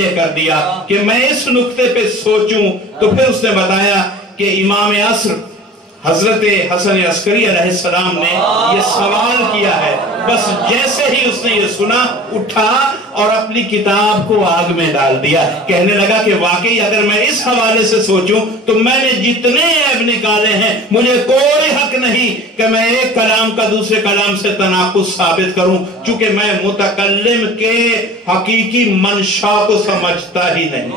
متوجہ کر دیا کہ میں اس نقطے پہ سوچوں. تو پھر اس نے بتایا کہ امام عصر حضرت حسن عسکری علیہ السلام نے یہ سوال کیا ہے. بس جیسے ہی اس نے یہ سنا اٹھا اور اپنی کتاب کو آگ میں ڈال دیا. کہنے لگا کہ واقعی اگر میں اس حوالے سے سوچوں تو میں نے جتنے عیب نکالے ہیں مجھے کوئی حق نہیں کہ میں ایک کلام کا دوسرے کلام سے تناقض ثابت کروں، چونکہ میں متکلم کے حقیقی منشا کو سمجھتا ہی نہیں.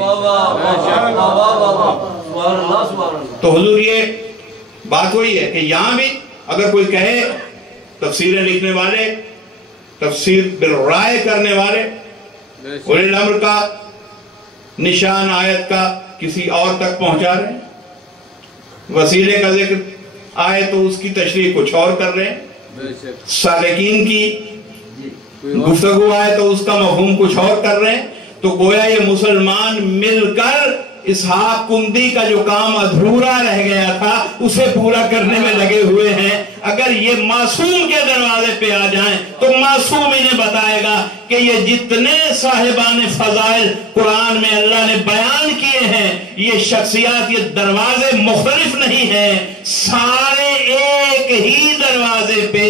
تو حضور یہ بات وہی ہے کہ یہاں بھی اگر کوئی کہے تفسیریں لکھنے والے، تفسیر بالرائے کرنے والے، اولی الامر کا نشان آیت کا کسی اور تک پہنچا رہے ہیں، وسیلے کا ذکر آئے تو اس کی تشریح کچھ اور کر رہے ہیں، سالکین کی گفتگو آئے تو اس کا مفہوم کچھ اور کر رہے ہیں. تو گویا یہ مسلمان مل کر اسحاق کندی کا جو کام ادھورا رہ گیا تھا اسے پورا کرنے میں لگے ہوئے ہیں. اگر یہ معصوم کے دروازے پہ آ جائیں تو معصوم انہیں بتائے گا کہ یہ جتنے صاحبان فضائل قرآن میں اللہ نے بیان کیے ہیں یہ شخصیات، یہ دروازے مختلف نہیں ہیں، سارے ایک ہی دروازے پہ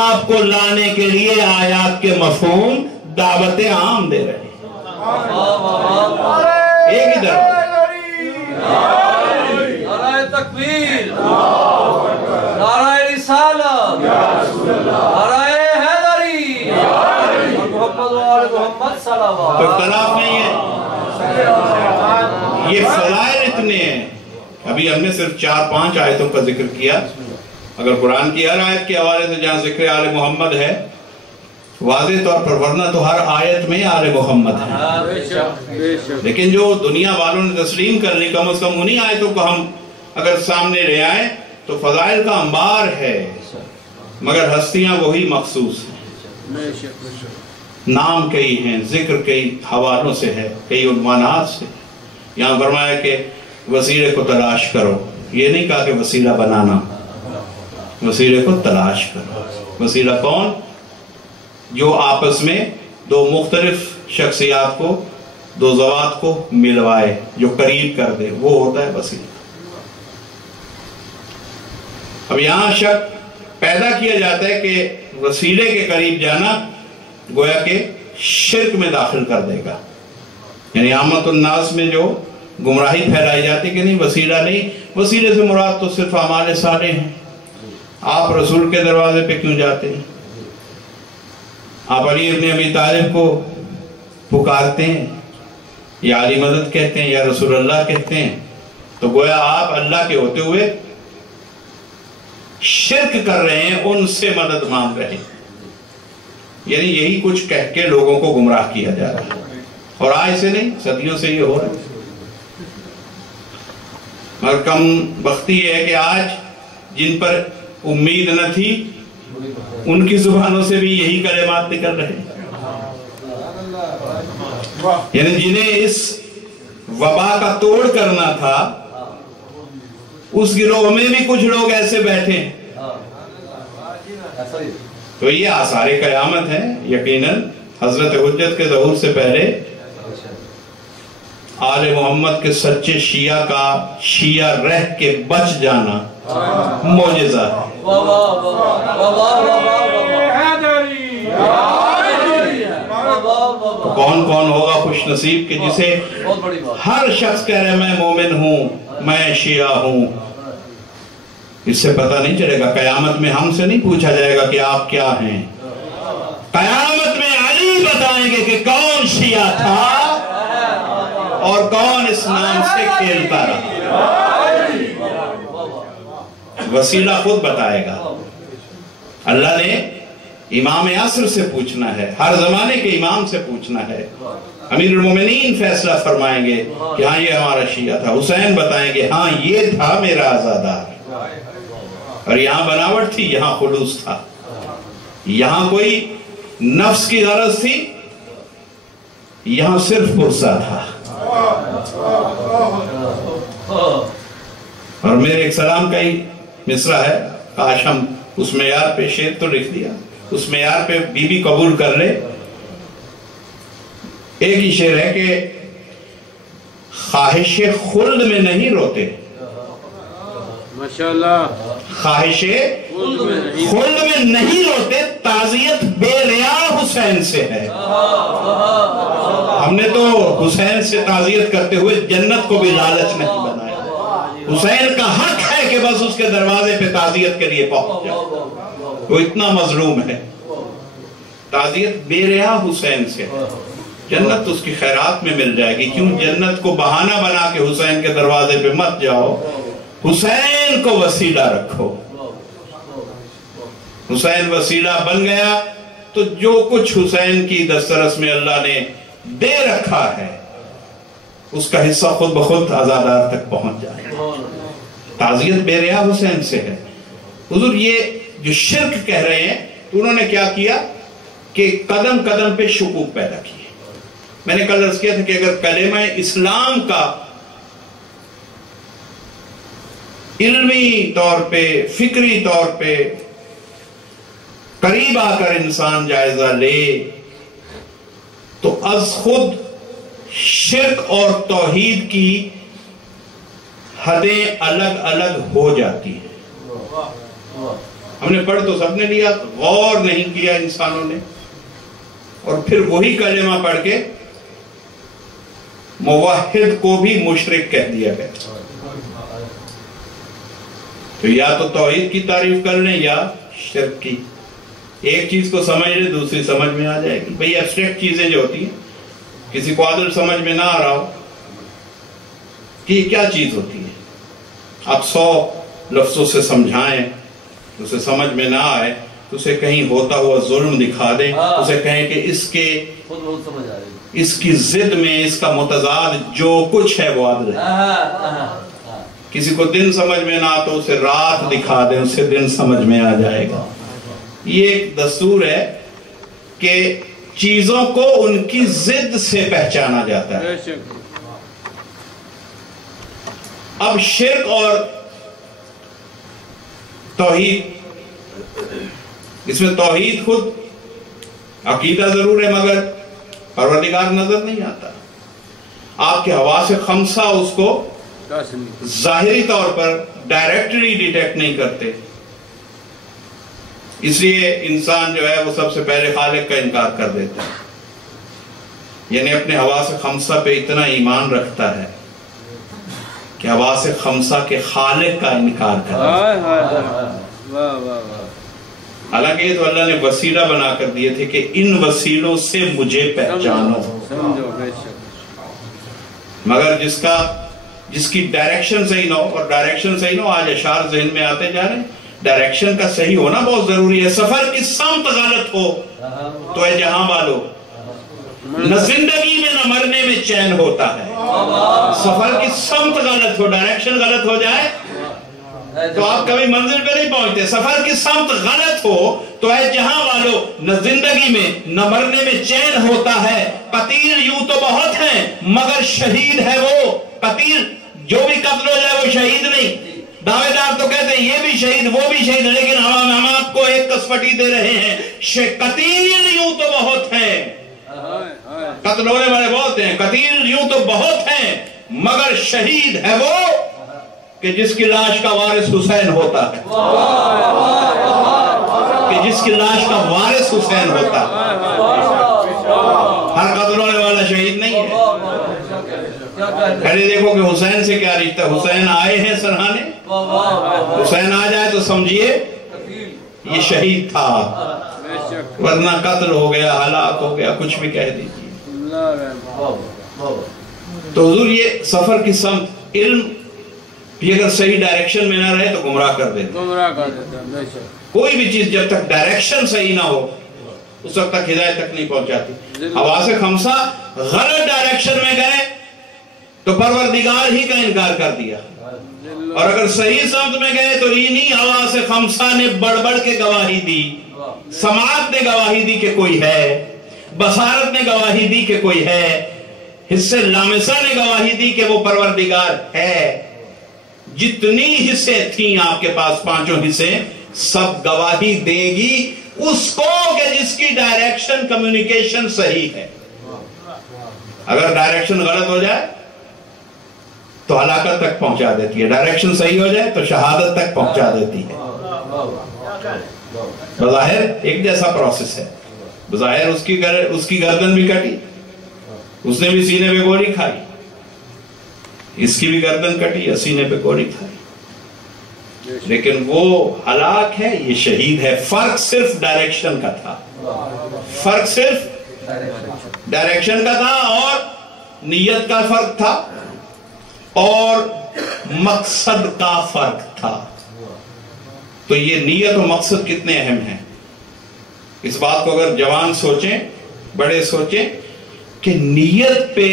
آپ کو لانے کے لیے آیات کے مفہوم دعوت عام دے رہے ہیں. ایک ہی دروازے. نعرہ تکبیر، نعرہ رسالت، نعرہ حیدری، محمد و آل محمد صلوات. تو اختلاف نہیں ہے. یہ فضائل اتنے ہیں. ابھی ہم نے صرف 4-5 آیتوں کا ذکر کیا. اگر قرآن کی ہر آیت کے حوالے سے جہاں ذکر آل محمد ہے واضح طور پر، ورنہ تو ہر آیت میں آل محمد ہے، لیکن جو دنیا والوں نے تسلیم کر لی کم از کم انہی آیتوں کو ہم اگر سامنے لے آئیں تو فضائل کا انبار ہے، مگر ہستیاں وہی مخصوص ہیں. نام کئی ہیں، ذکر کئی حوالوں سے ہے، کئی عنوانات سے. یہاں فرمایا کہ وسیلے کو تلاش کرو، یہ نہیں کہا کہ وسیلہ بنانا، وسیلے کو تلاش کرو. وسیلہ کون؟ جو آپس میں دو مختلف شخصیات کو، دو ذوات کو ملوائے، جو قریب کر دے، وہ ہوتا ہے وسیلہ. اب یہاں شک پیدا کیا جاتا ہے کہ وسیلے کے قریب جانا گویا کہ شرک میں داخل کر دے گا. یعنی عامت الناس میں جو گمراہی پھیلائی جاتی کہ نہیں وسیلہ نہیں، وسیلے سے مراد تو صرف اعمال صالح ہیں. آپ رسول کے دروازے پہ کیوں جاتے ہیں؟ آپ علی ابن ابی طالب کو پکارتے ہیں، یا علی مدد کہتے ہیں، یا رسول اللہ کہتے ہیں، تو گویا آپ اللہ کے ہوتے ہوئے شرک کر رہے ہیں، ان سے مدد مانگ رہے ہیں. یعنی یہی کچھ کہہ کے لوگوں کو گمراہ کیا جا رہا ہے، اور آج سے نہیں، صدیوں سے یہ ہو رہا ہے. مگر کم بختی ہے کہ آج جن پر امید نہ تھی ان کی زبانوں سے بھی یہی کلمات نکل رہے ہیں. یعنی جنہیں اس وبا کا توڑ کرنا تھا اس گروہ میں بھی کچھ لوگ ایسے بیٹھے ہیں. تو یہ آثار قیامت ہے. یقیناً حضرت حجت کے ظہور سے پہلے آل محمد کے سچے شیعہ کا شیعہ رہ کے بچ جانا معجزہ ہے. کون کون ہوگا خوش نصیب کہ جسے ہر شخص کہہ رہے میں مومن ہوں، میں شیعہ ہوں. اس سے پتہ نہیں چلے گا. قیامت میں ہم سے نہیں پوچھا جائے گا کہ آپ کیا ہیں. قیامت میں علی بتائیں گے کہ کون شیعہ تھا اور کون اس نام سے کھیلتا رہا. وسیلہ خود بتائے گا. اللہ نے امام عصر سے پوچھنا ہے، ہر زمانے کے امام سے پوچھنا ہے. امیر المومنین فیصلہ فرمائیں گے کہ ہاں یہ ہمارا شیعہ تھا. حسین بتائیں گے ہاں یہ تھا میرا عزادار. اور یہاں بناوٹ تھی، یہاں خلوص تھا. یہاں کوئی نفس کی غرض تھی، یہاں صرف پرسہ تھا. اور میرے ایک سلام کا ہی مصرع ہے، کاش ہم اس معیار پہ شعر تو لکھ دیا، اس معیار پہ بی بی قبول کر لے. ایک ہی شعر ہے کہ خواہش خلد میں نہیں روتے، ماشاءاللہ، خواہش خلد میں نہیں روتے، تعزیت بے ریا حسین سے ہے۔ ہم نے تو حسین سے تعزیت کرتے ہوئے جنت کو بھی لالچ نہیں بنایا۔ حسین کا حق ہے کہ بس اس کے دروازے پہ تعزیت کے لیے پہنچ جائے، وہ اتنا مظلوم ہے۔ تعزیت بے ریا حسین سے ہے، جنت اس کی خیرات میں مل جائے گی۔ کیوں جنت کو بہانہ بنا کے حسین کے دروازے پہ مت جاؤ، حسین کو وسیلہ رکھو۔ حسین وسیلہ بن گیا تو جو کچھ حسین کی دسترس میں اللہ نے دے رکھا ہے اس کا حصہ خود بخود عزادار تک پہنچ جائے گا۔ تعزیت بے ریا حسین سے ہے۔ حضور یہ جو شرک کہہ رہے ہیں تو انہوں نے کیا کیا کہ قدم قدم پہ شکوک پیدا کیے۔ میں نے کل عرض کیا تھا کہ اگر کلمہ اسلام کا علمی طور پہ، فکری طور پہ قریب آ کر انسان جائزہ لے تو از خود شرک اور توحید کی حدیں الگ الگ ہو جاتی ہیں۔ ہم نے پڑھ تو سب نے لیا، غور نہیں کیا انسانوں نے، اور پھر وہی کلمہ پڑھ کے موحد کو بھی مشرک کہہ دیا گیا۔ تو یا تو توحید کی تعریف کر لیں یا شرک کی۔ ایک چیز کو سمجھ لیں دوسری سمجھ میں آ جائے گی۔ بھئی ایبسٹریکٹ چیزیں جو ہوتی ہیں کسی کو عادل سمجھ میں نہ آ رہا ہو کہ یہ کیا چیز ہوتی ہے، آپ 100 لفظوں سے سمجھائیں، اسے سمجھ میں نہ آئے تو اسے کہیں ہوتا ہوا ظلم دکھا دیں، اسے کہیں کہ اس کی ضد میں اس کا متضاد جو کچھ ہے وہ عادل ہے۔ کسی کو دن سمجھ میں نہ آتا اسے رات دکھا دیں، اسے دن سمجھ میں آ جائے گا۔ یہ ایک دستور ہے کہ چیزوں کو ان کی ضد سے پہچانا جاتا ہے۔ اب شرک اور توحید، اس میں توحید خود عقیدہ ضرور ہے مگر پروردگار نظر نہیں آتا۔ آپ کے حواس خمسہ اس کو ظاہری طور پر ڈائریکٹلی ڈیٹیکٹ نہیں کرتے، اس لیے انسان جو ہے وہ سب سے پہلے خالق کا انکار کر دیتا ہے، یعنی اپنے حواس خمسہ پہ اتنا ایمان رکھتا ہے کہ حواس خمسہ کے خالق کا انکار کرتا ہے۔ حالانکہ یہ تو اللہ نے وسیلہ بنا کر دیے تھے کہ ان وسیلوں سے مجھے پہچانو، مگر جس کی ڈائریکشن صحیح نہ ہو، اور ڈائریکشن صحیح نہ ہو، آج اشعار ذہن میں آتے جا رہے ہیں، ڈائریکشن کا صحیح ہونا بہت ضروری ہے۔ سفر کی سمت غلط ہو تو اے جہاں والو نہ زندگی میں نہ مرنے میں چین ہوتا ہے۔ سفر کی سمت غلط ہو، ڈائریکشن غلط ہو جائے تو آپ کبھی منزل پہ نہیں پہنچتے۔ سفر کی سمت غلط ہو تو اے جہاں والو نہ زندگی میں نہ مرنے میں چین ہوتا ہے۔ قتیل یوں تو بہت ہیں مگر شہید ہے وہ، قتیل جو بھی قتل ہو جائے وہ شہید نہیں۔ دعوے دار تو کہتے ہیں یہ بھی شہید وہ بھی شہید، لیکن ہم آپ کو ایک کسوٹی دے رہے ہیں، قتیل یوں تو بہت ہیں، قتل ہونے والے بہت ہیں، قتیل یوں تو بہت ہیں مگر شہید ہے وہ کہ جس کی لاش کا وارث حسین ہوتا ہے، کہ جس کی لاش کا وارث حسین ہوتا ہے۔ ہر قتل ہونے والا شہید نہیں ہے۔ پہلے دیکھو کہ حسین سے کیا رشتہ، حسین آئے ہیں سرحانے، حسین آ جائے تو سمجھیے یہ شہید تھا، ورنہ قتل ہو گیا، ہلاک ہو گیا، کچھ بھی کہہ دیجیے۔ تو حضور یہ سفر کی سمت، علم یہ اگر صحیح ڈائریکشن میں نہ رہے تو گمراہ کر دیتا۔ کوئی بھی چیز جب تک ڈائریکشن صحیح نہ ہو اس وقت تک ہدایت تک نہیں پہنچاتی۔ حواس خمسہ غلط ڈائریکشن میں گئے تو پروردگار ہی کا انکار کر دیا، اور اگر صحیح سمت میں گئے تو انہی حواس خمسہ نے بڑھ بڑھ کے گواہی دی۔ سماعت نے گواہی دی کہ کوئی ہے، بصارت نے گواہی دی کہ کوئی ہے، حصے لامسہ نے گواہی دی کہ وہ پروردگار ہے۔ جتنی حصے تھیں آپ کے پاس، پانچوں حصے، سب گواہی دے گی اس کو کہ جس کی ڈائریکشن کمیونیکیشن صحیح ہے۔ اگر ڈائریکشن غلط ہو جائے تو ہلاکت تک پہنچا دیتی ہے، ڈائریکشن صحیح ہو جائے تو شہادت تک پہنچا دیتی ہے۔ بظاہر ایک جیسا پروسیس ہے، بظاہر اس کی گردن بھی کٹی، اس نے بھی سینے پہ گولی کھائی، اس کی بھی گردن کٹی یا سینے پہ گولی کھائی، لیکن وہ ہلاک ہے، یہ شہید ہے۔ فرق صرف ڈائریکشن کا تھا، فرق صرف ڈائریکشن کا تھا، اور نیت کا فرق تھا، اور مقصد کا فرق تھا۔ تو یہ نیت و مقصد کتنے اہم ہیں، اس بات کو اگر جوان سوچیں، بڑے سوچیں کہ نیت پہ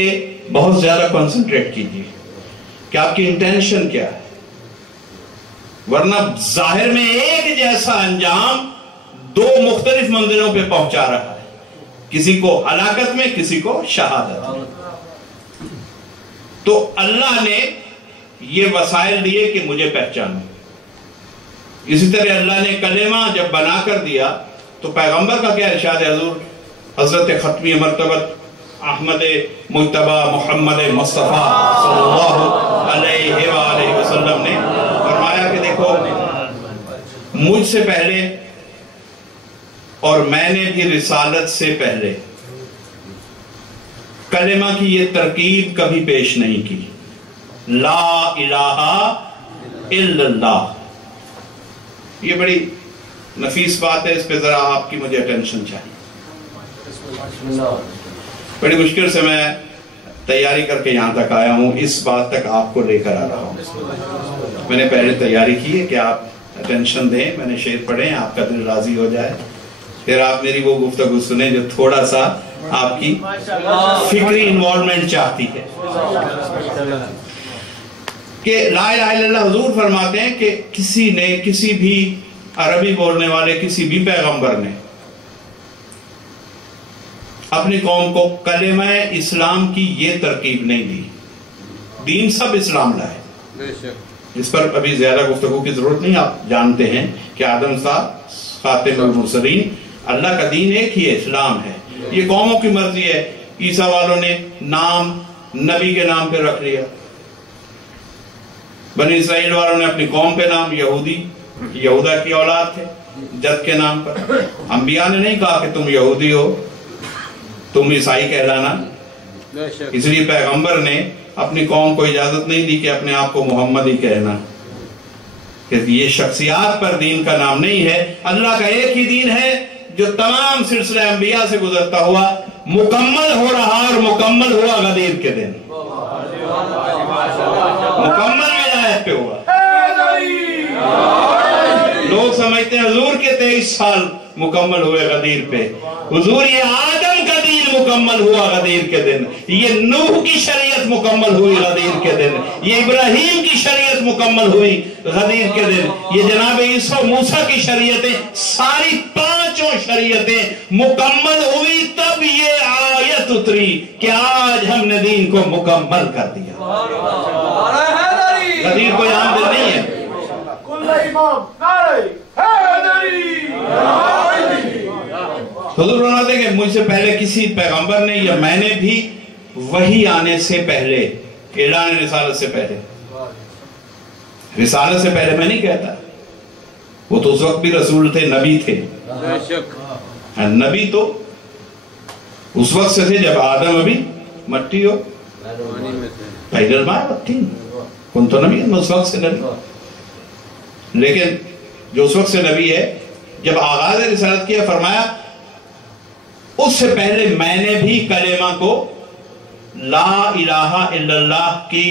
بہت زیادہ کنسنٹریٹ کیجیے کہ آپ کی انٹینشن کیا ہے، ورنہ ظاہر میں ایک جیسا انجام دو مختلف منزلوں پہ پہنچا رہا ہے، کسی کو ہلاکت میں، کسی کو شہادت میں۔ تو اللہ نے یہ وسائل دیے کہ مجھے پہچانو۔ اسی طرح اللہ نے کلمہ جب بنا کر دیا تو پیغمبر کا کیا ارشاد ہے؟ حضور حضرت ختمی مرتبت احمد مجتبی محمد مصطفیٰ صلی اللہ علیہ وآلہ وسلم نے فرمایا کہ دیکھو، مجھ سے پہلے اور میں نے بھی رسالت سے پہلے کلمہ کی یہ ترکیب کبھی پیش نہیں کی، لا الہ الا اللہ۔ یہ بڑی نفیس بات ہے، اس پہ ذرا آپ کی مجھے اٹینشن چاہیے۔ بڑی مشکل سے میں تیاری کر کے یہاں تک آیا ہوں، اس بات تک آپ کو لے کر آ رہا ہوں۔ میں نے پہلے تیاری کی ہے کہ آپ اٹینشن دیں، میں نے شعر پڑھیں، آپ کا دل راضی ہو جائے، پھر آپ میری وہ گفتگو سنیں جو تھوڑا سا آپ کی فکری انوالومنٹ چاہتی ہے۔ کہ لا الہ الا اللہ، حضور فرماتے ہیں کہ کسی نے، کسی بھی عربی بولنے والے کسی بھی پیغمبر نے اپنی قوم کو کلمہ اسلام کی یہ ترکیب نہیں دی۔ دین سب اسلام لائے، اس پر ابھی زیادہ گفتگو کی ضرورت نہیں، آپ جانتے ہیں کہ آدم صاحب خاتم المرسلین، اللہ کا دین ایک ہی ہے، اسلام ہے۔ یہ قوموں کی مرضی ہے، عیسیٰ والوں نے نام نبی کے نام پہ رکھ لیا، بنی اسرائیل والوں نے اپنی قوم پہ نام، یہودی یہودا کی اولاد تھے، جد کے نام پر۔ انبیاء نے نہیں کہا کہ تم یہودی ہو، تم عیسائی کہلانا، اس لیے پیغمبر نے اپنی قوم کو اجازت نہیں دی کہ اپنے آپ کو محمد ہی کہنا، کہ یہ شخصیات پر دین کا نام نہیں ہے۔ اللہ کا ایک ہی دین ہے جو تمام سلسلہ انبیاء سے گزرتا ہوا مکمل ہو رہا، اور مکمل ہوا غدیر کے دن، مکمل ولایت پہ ہوا۔ لوگ سمجھتے ہیں حضور کے 23 سال مکمل ہوئے غدیر پہ، حضور یہ آدم کا دین مکمل ہوا غدیر کے دن، یہ نوح کی شریعت مکمل ہوئی غدیر کے دن، یہ ابراہیم کی شریعت مکمل ہوئی غدیر کے دن، یہ جناب عیسیٰ موسیٰ کی شریعتیں، ساری پانچوں شریعتیں مکمل ہوئی، تب یہ آیت اتری کہ آج ہم نے دین کو مکمل کر دیا۔ غدیر کوئی عام دن نہیں ہے۔ حضور فرماتے ہیں کہ مجھ سے پہلے کسی پیغمبر نے یا میں نے بھی وحی آنے سے پہلے، اعلان رسالت سے پہلے، رسالت سے پہلے میں نہیں کہتا، وہ تو اس وقت بھی رسول تھے، نبی تھے، نبی تو اس وقت سے تھے جب آدم ابھی مٹی ہو، پہلے الماء والتین، کن تو نبی ہے، اس وقت سے نبی۔ لیکن جو اس وقت سے نبی ہے، جب آغاز رسالت کیا فرمایا اس سے پہلے میں نے بھی کلمہ کو لا الہ الا اللہ کی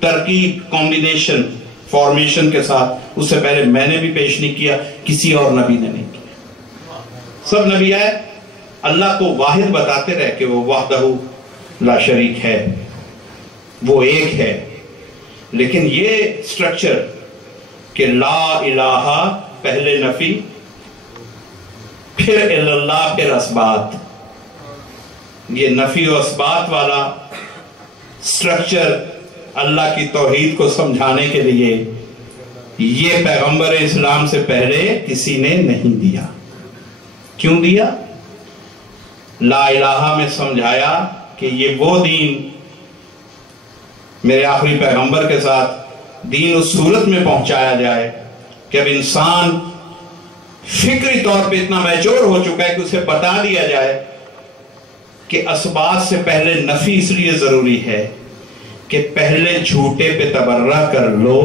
ترکیب، کمبینیشن، فارمیشن کے ساتھ، اس سے پہلے میں نے بھی پیش نہیں کیا، کسی اور نبی نے نہیں کیا۔ سب نبی آئے اللہ کو واحد بتاتے رہے کہ وہ وحدہ لا شریک ہے، وہ ایک ہے، لیکن یہ سٹرکچر کہ لا الہ پہلے نفی، پھر اللہ، پھر اثبات، یہ نفی و اثبات والا سٹرکچر اللہ کی توحید کو سمجھانے کے لیے یہ پیغمبر اسلام سے پہلے کسی نے نہیں دیا۔ کیوں دیا؟ لا الہ میں سمجھایا کہ یہ وہ دین میرے آخری پیغمبر کے ساتھ دین اس صورت میں پہنچایا جائے کہ اب انسان فکری طور پہ اتنا میچور ہو چکا ہے کہ اسے بتا دیا جائے کہ اسباب سے پہلے نفی اس لیے ضروری ہے کہ پہلے جھوٹے پہ تبرہ کر لو،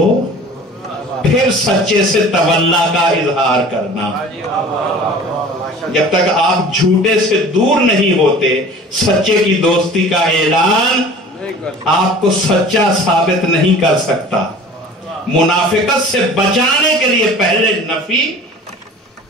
پھر سچے سے تولا کا اظہار کرنا۔ جب تک آپ جھوٹے سے دور نہیں ہوتے، سچے کی دوستی کا اعلان آپ کو سچا ثابت نہیں کر سکتا۔ منافقت سے بچانے کے لیے پہلے نفی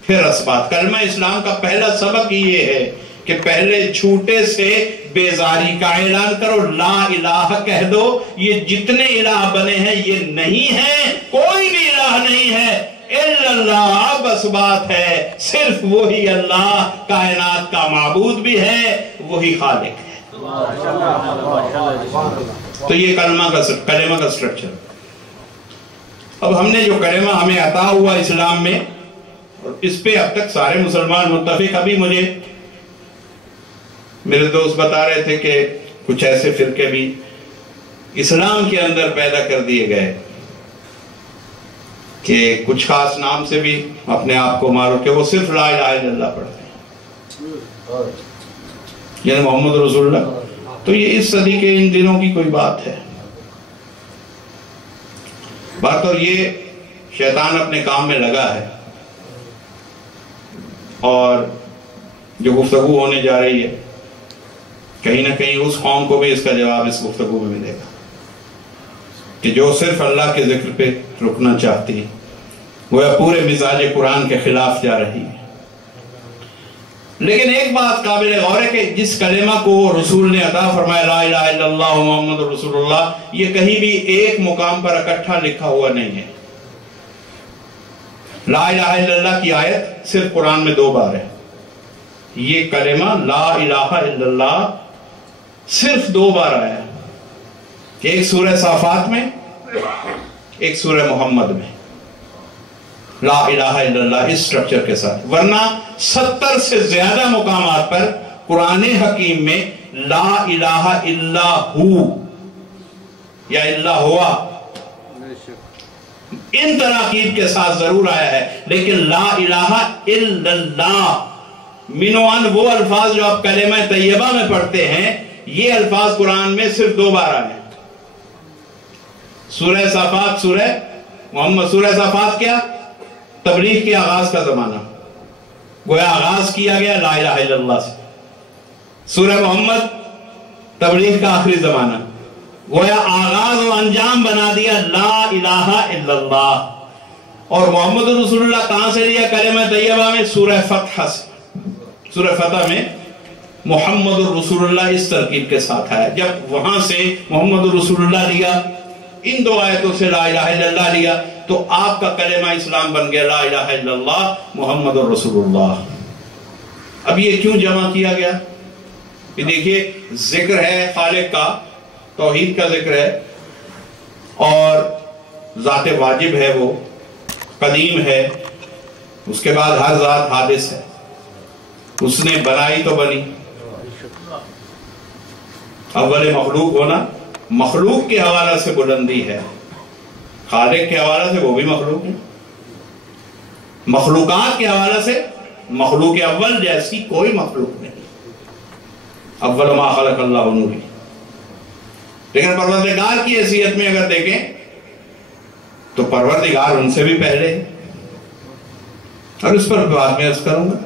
پھر اثبات۔ کلمہ اسلام کا پہلا سبق یہ ہے کہ پہلے جھوٹے سے بیزاری کا اعلان کرو، لا الہ کہہ دو، یہ جتنے الہ بنے ہیں یہ نہیں ہے، کوئی بھی الہ نہیں ہے الا اللہ، بس بات ہے صرف وہی اللہ کائنات کا معبود بھی ہے، وہی خالق ہے۔ تو یہ کلمہ کا سٹرکچر۔ اب ہم نے جو کلمہ ہمیں عطا ہوا اسلام میں، اور اس پہ اب تک سارے مسلمان متفق، ابھی مجھے میرے دوست بتا رہے تھے کہ کچھ ایسے فرقے بھی اسلام کے اندر پیدا کر دیے گئے کہ کچھ خاص نام سے بھی اپنے آپ کو معروف کہ وہ صرف لا الہ الا اللہ پڑھتے ہیں، یعنی محمد رسول اللہ۔ تو یہ اس صدی کے ان دنوں کی کوئی بات ہے؟ بات اور یہ شیطان اپنے کام میں لگا ہے، اور جو گفتگو ہونے جا رہی ہے کہیں نہ کہیں اس قوم کو بھی اس کا جواب اس گفتگو میں ملے گا کہ جو صرف اللہ کے ذکر پہ رکنا چاہتی ہے وہ پورے مزاج قرآن کے خلاف جا رہی ہے۔ لیکن ایک بات قابل غور ہے کہ جس کلمہ کو رسول نے عطا فرمایا لا الہ الا اللہ محمد رسول اللہ، یہ کہیں بھی ایک مقام پر اکٹھا لکھا ہوا نہیں ہے۔ لا الہ الا اللہ کی آیت صرف قرآن میں 2 بار ہے، یہ کلمہ لا الہ الا اللہ صرف 2 بار آیا، ایک سورہ صافات میں، ایک سورہ محمد میں، لا الہ الا اللہ اس سٹرکچر کے ساتھ۔ ورنہ 70 سے زیادہ مقامات پر قرآن حکیم میں لا الہ الا ہو یا اللہ ہوا ان تراکیب کے ساتھ ضرور آیا ہے، لیکن لا الہ الا اللہ منوان وہ الفاظ جو آپ کلمہ طیبہ میں پڑھتے ہیں، یہ الفاظ قرآن میں صرف 2 بار آئے ہیں۔ سورہ صافات، سورہ محمد۔ سورہ صافات کیا؟ تبلیغ کے آغاز کا زمانہ، گویا آغاز کیا گیا لا الہ الا اللہ سے۔ سورہ محمد تبلیغ کا آخری زمانہ، گویا آغاز و انجام بنا دیا لا الہ الا اللہ۔ اور محمد رسول اللہ کہاں سے لیا کلمہ طیبہ میں؟ سورہ فتح سے۔ سورہ فتح میں محمد رسول اللہ اس ترکیب کے ساتھ آیا۔ جب وہاں سے محمد رسول اللہ لیا، ان 2 آیتوں سے لا الہ الا اللہ لیا، تو آپ کا کلمہ اسلام بن گیا لا الہ الا اللہ محمد رسول اللہ۔ اب یہ کیوں جمع کیا گیا؟ کہ دیکھیے ذکر ہے خالق کا، توحید کا ذکر ہے، اور ذات واجب ہے، وہ قدیم ہے، اس کے بعد ہر ذات حادث ہے، اس نے بنائی تو بنی۔ اول مخلوق ہونا مخلوق کے حوالہ سے بلندی ہے، خالق کے حوالہ سے وہ بھی مخلوق ہے، مخلوقات کے حوالہ سے مخلوق اول جیسی کوئی مخلوق نہیں، اول ما خلق اللہ نوری۔ لیکن پروردگار کی حیثیت میں اگر دیکھیں تو پروردگار ان سے بھی پہلے ہے، اور اس پر بعد میں عرض کروں گا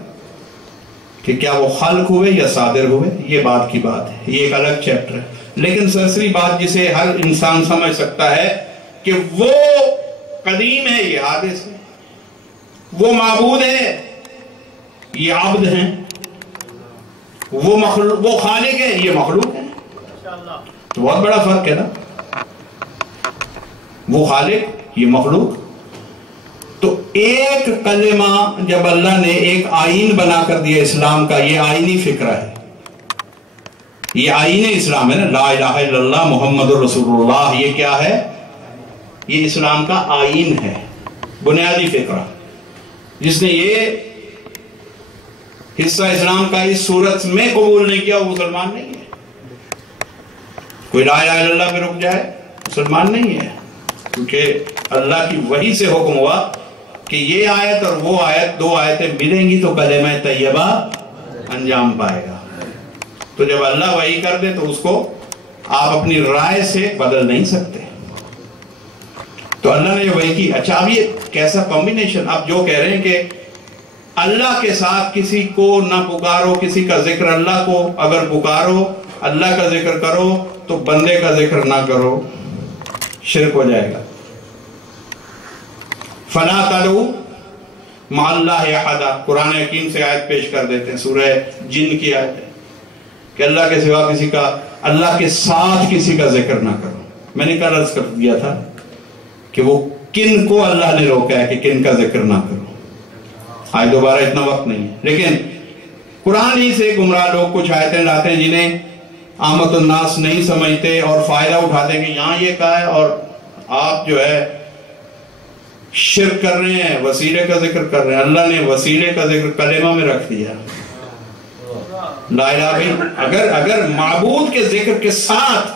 کہ کیا وہ خلق ہوئے یا صادر ہوئے، یہ بات کی بات ہے، یہ ایک الگ چیپٹر ہے۔ لیکن سرسری بات جسے ہر انسان سمجھ سکتا ہے کہ وہ قدیم ہے، یہ حادث ہے، وہ معبود ہے، یہ عبد ہیں، وہ خالق ہے، یہ مخلوق ہے۔ تو بہت بڑا فرق ہے نا، وہ خالق، یہ مخلوق۔ تو ایک کلمہ جب اللہ نے ایک آئین بنا کر دیا اسلام کا، یہ آئینی فکرہ ہے، یہ آئین اسلام ہے نا، لا الہ الا اللہ محمد رسول اللہ، یہ کیا ہے؟ یہ اسلام کا آئین ہے، بنیادی فکرہ۔ جس نے یہ حصہ اسلام کا اس صورت میں قبول نہیں کیا وہ مسلمان نہیں ہے۔ کوئی لا الہ الا اللہ میں رک جائے مسلمان نہیں ہے، کیونکہ اللہ کی وحی سے حکم ہوا کہ یہ آیت اور وہ آیت، دو آیتیں ملیں گی تو کلمہ طیبہ انجام پائے گا۔ تو جب اللہ وحی کر دے تو اس کو آپ اپنی رائے سے بدل نہیں سکتے۔ تو اللہ نے جو وحی کی، اچھا اب یہ کیسا کمبینیشن، آپ جو کہہ رہے ہیں کہ اللہ کے ساتھ کسی کو نہ پکارو، کسی کا ذکر اللہ کو اگر پکارو، اللہ کا ذکر کرو تو بندے کا ذکر نہ کرو، شرک ہو جائے گا۔ فَلَا تَدْعُوا مَعَ اللَّهِ أَحَدًا، قرآن حکیم سے آیت پیش کر دیتے ہیں، سورہ جن کی آیت ہے کہ اللہ کے سوا کسی کا، اللہ کے ساتھ کسی کا ذکر نہ کرو۔ میں نے کل عرض کر دیا تھا کہ وہ کن کو اللہ نے روکا ہے کہ کن کا ذکر نہ کرو، آج دوبارہ اتنا وقت نہیں ہے، لیکن قرآن ہی سے گمراہ لوگ کچھ آیتیں لاتے ہیں جنہیں عامت الناس نہیں سمجھتے اور فائدہ اٹھاتے ہیں کہ یہاں یہ کہا ہے اور آپ جو ہے شرک کر رہے ہیں، وسیلے کا ذکر کر رہے ہیں۔ اللہ نے وسیلے کا ذکر کلمہ میں رکھ دیا، لا الہ الا، اگر معبود کے ذکر کے ساتھ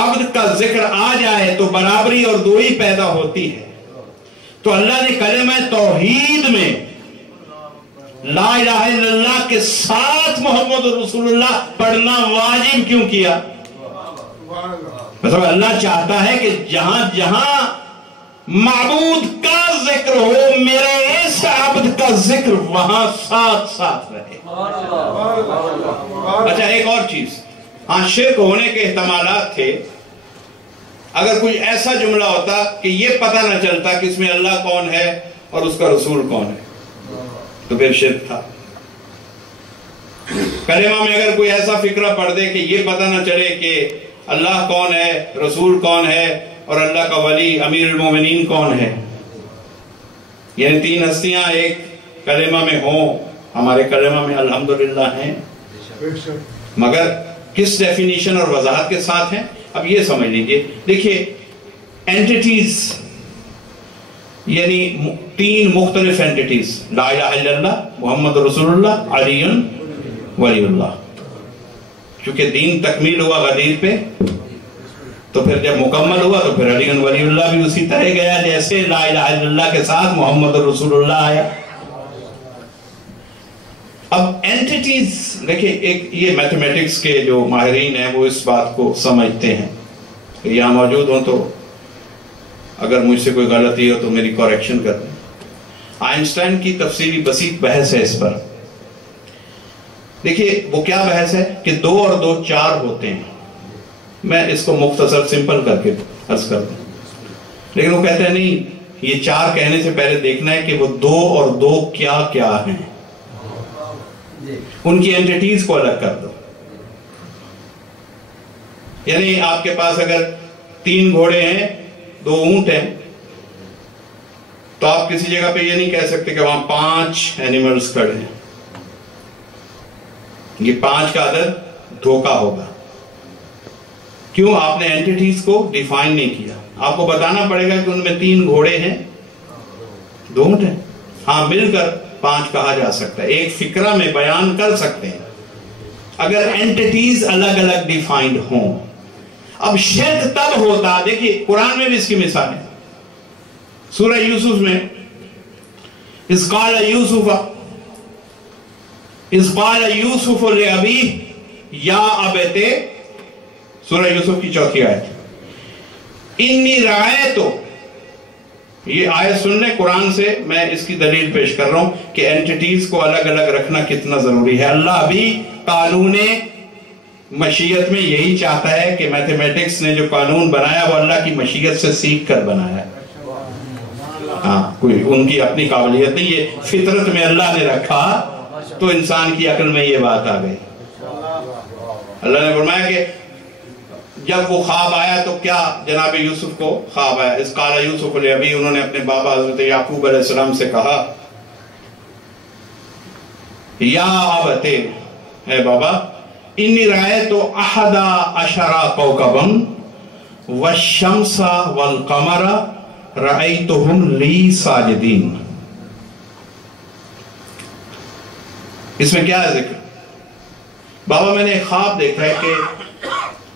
عبد کا ذکر آ جائے تو برابری اور دوئی پیدا ہوتی ہے۔ تو اللہ نے کلمہ توحید میں لا الہ الا اللہ کے ساتھ محمد رسول اللہ پڑھنا واجب کیوں کیا؟ مطلب اللہ چاہتا ہے کہ جہاں جہاں معبود کا ذکر ہو، میرے اس عبد کا ذکر وہاں ساتھ ساتھ رہے۔ اچھا ایک اور چیز، ہاں شرک ہونے کے احتمالات تھے، اگر کوئی ایسا جملہ ہوتا کہ یہ پتہ نہ چلتا کہ اس میں اللہ کون ہے اور اس کا رسول کون ہے تو پھر شرک تھا۔ کلمہ میں اگر کوئی ایسا فکرہ پڑھ دے کہ یہ پتہ نہ چلے کہ اللہ کون ہے، رسول کون ہے اور اللہ کا ولی امیر المومنین کون ہے، یعنی تین ہستیاں ایک کلمہ میں ہوں، ہمارے کلمہ میں الحمدللہ ہیں، مگر کس ڈیفینیشن اور وضاحت کے ساتھ ہیں، اب یہ سمجھ لیجئے۔ دیکھیے اینٹیٹیز یعنی تین مختلف اینٹیٹیز، لا الہ الا اللہ، محمد رسول اللہ، علی ولی اللہ، چونکہ دین تکمیل ہوا غدیر پہ تو پھر جب مکمل ہوا تو پھر علی ولی اللہ بھی اسی طرح گیا جیسے لا الہ الا اللہ کے ساتھ محمد رسول اللہ آیا۔ اب اینٹیٹیز دیکھیں، ایک یہ میتھمیٹکس کے جو ماہرین ہیں وہ اس بات کو سمجھتے ہیں کہ یہاں موجود ہوں تو اگر مجھ سے کوئی غلطی ہو تو میری کریکشن کر دیں۔ آئنسٹائن کی تفصیلی بسیط بحث ہے اس پر، دیکھیے وہ کیا بحث ہے کہ 2 اور 2 4 ہوتے ہیں، میں اس کو مختصر سمپل کر کے عرض کر دوں، لیکن وہ کہتے ہیں نہیں، یہ 4 کہنے سے پہلے دیکھنا ہے کہ وہ 2 اور 2 کیا کیا ہیں، ان کی اینٹیٹیز کو الگ کر دو۔ یعنی آپ کے پاس اگر 3 گھوڑے ہیں، 2 اونٹ ہیں، تو آپ کسی جگہ پہ یہ نہیں کہہ سکتے کہ وہاں 5 اینیملز کھڑے ہیں، یہ 5 کا عدد دھوکہ ہوگا، کیوں؟ آپ نے اینٹیٹیز کو ڈیفائن نہیں کیا۔ آپ کو بتانا پڑے گا کہ ان میں 3 گھوڑے ہیں، 2 اونٹ ہیں، ہاں مل کر 5 کہا جا سکتا ہے، ایک فکرہ میں بیان کر سکتے ہیں اگر اینٹیٹیز الگ الگ ڈیفائنڈ ہوں۔ اب شرک تب ہوتا، دیکھیے قرآن میں بھی اس کی مثال ہے، سورہ یوسف میں اذ قال یوسف لأبیہ یا ابت، سورہ یوسف کی 4تھی آیت، انی رأیتو، یہ آیت سن لیں قرآن سے، میں اس کی دلیل پیش کر رہا ہوں کہ اینٹیٹیز کو الگ الگ رکھنا کتنا ضروری ہے۔ اللہ بھی قانون مشیت میں یہی چاہتا ہے کہ میتھمیٹکس نے جو قانون بنایا وہ اللہ کی مشیت سے سیکھ کر بنایا ہے، ہاں کوئی ان کی اپنی قابلیت نہیں، یہ فطرت میں اللہ نے رکھا تو انسان کی عقل میں یہ بات آ گئی۔ اللہ نے فرمایا کہ جب وہ خواب آیا تو کیا جناب یوسف کو خواب آیا، اذ قال یوسف لأبیہ، انہوں نے اپنے بابا حضرت یعقوب علیہ السلام سے کہا یا ابت، اے بابا، انی رأیت احد عشر کوکبا والشمس والقمر رأیتہم لی ساجدین۔ اس میں کیا ہے ذکر؟ بابا میں نے ایک خواب دیکھا ہے کہ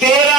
13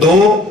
2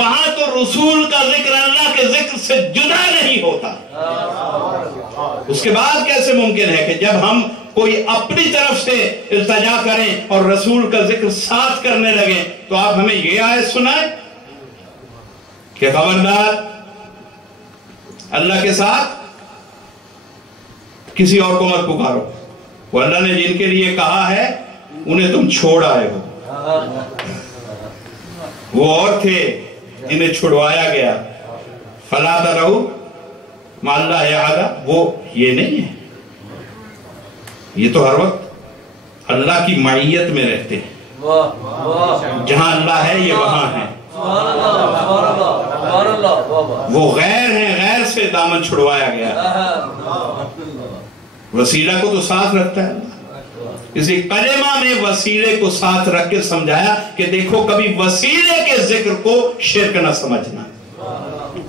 وہاں تو رسول کا ذکر اللہ کے ذکر سے جدا نہیں ہوتا. اس کے بعد کیسے ممکن ہے کہ جب ہم کوئی اپنی طرف سے التجا کریں اور رسول کا ذکر ساتھ کرنے لگیں تو آپ ہمیں یہ آیت سنائیں کہ خبردار اللہ کے ساتھ کسی اور کو مت پکارو. وہ اللہ نے جن کے لیے کہا ہے انہیں تم چھوڑ آئے ہو. وہ اور تھے جنہیں چھڑوایا گیا. فلا تدعوا مع اللہ احد، وہ یہ نہیں ہے. یہ تو ہر وقت اللہ کی معیت میں رہتے ہیں. جہاں اللہ ہے یہ وہاں ہے. وہ غیر ہیں، غیر سے دامن چھڑوایا گیا. وسیلہ کو تو ساتھ رکھتا ہے. اسی کلمہ میں وسیلے کو ساتھ رکھ کے سمجھایا کہ دیکھو کبھی وسیلے کے ذکر کو شرک نہ سمجھنا.